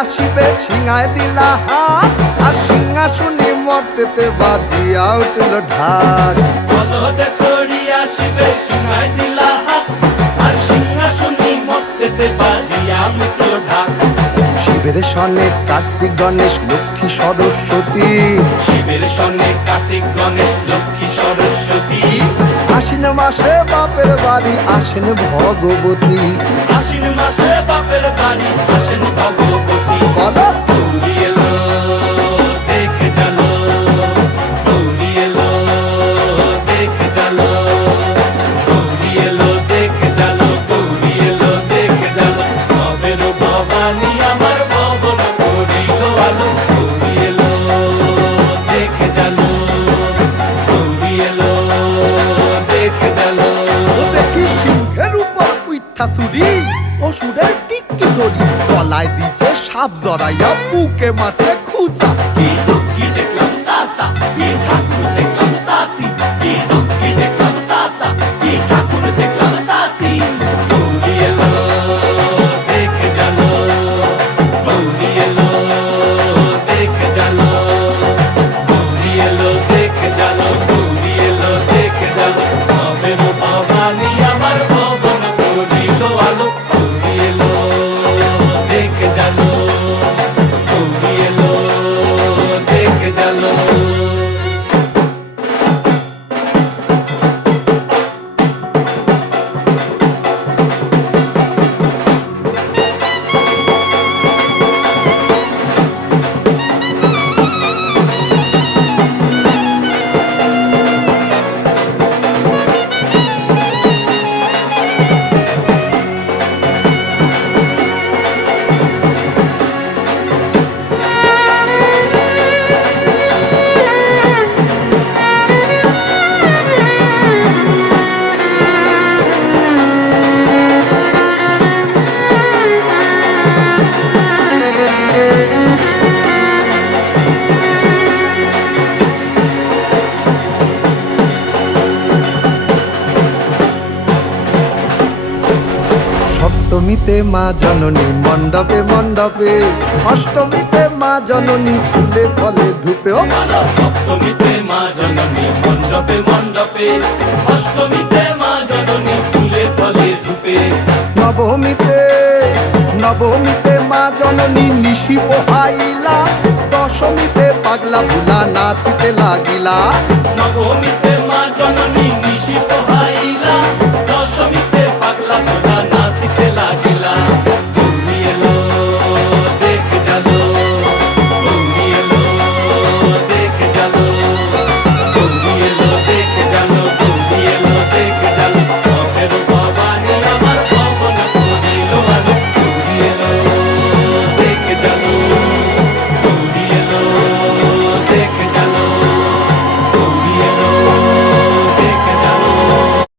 আসিবে সিংহায় দিলা হাত, আর সিংহাসনে মর্তেতে বাজিয়া উঠল ঢাক। বলদে সরি আসিবে সিংহায় দিলা হাত, আর সিংহাসনে মর্তেতে বাজিয়া উঠল ঢাক। শিবের সনে কার্তিক গণেশ লক্ষ্মী সরস্বতী, শিবের সনে কার্তিক গণেশ লক্ষ্মী সরস্বতী। আশ্বিন মাসে বাপের বাড়ি আসেন ভগবতী। আশ্বিন মাসে বাপের বাড়ি আসেন ভগবতী। বলো গৌরী এলো দেখে জালো, গৌরী এলো দেখে জালো, গৌরী এলো দেখে জালো, গৌরী এলো দেখে জালো। ভবের ভবানী আমার ভবন করিল আলো, গৌরী এলো দেখে জালো, গৌরী এলো দেখে জালো। ও দেখি সিংহের উপর উইঠা চুরি, অসুরের টিকি ধরি গলায় দিছে সাপ জড়াইয়া বুকে মারছে খুঁচা। কি দুঃখী দেখলাম সাসা, কি ঠাকুর দেখলাম সাসি, কি দুঃখী দেখলাম সাসা, কি ঠাকুর দেখলাম সাসি। গৌরী এলো দেখে জালো, গৌরী এলো দেখে জালো, গৌরী এলো দেখে জালো, গৌরী এলো দেখে জালো। ভবের ভবানী আমার ভবন করিল আলো, গৌরী এলো দেখে জালো, গৌরী এলো দেখে জালো। সপ্তমীতে মা জননী মণ্ডপে মণ্ডপে, অষ্টমীতে মা জননী ফুলে ফলে ধূপে। ও মালা সপ্তমীতে মা জননী মণ্ডপে মণ্ডপে, অষ্টমীতে মা জননী ফুলে ফলে ধূপে। নবমীতে নবমীতে মা জননী নিশি পোহাইলা, দশমীতে পাগলা ভুলা নাচিতে লাগিলা। নবমীতে মা জননী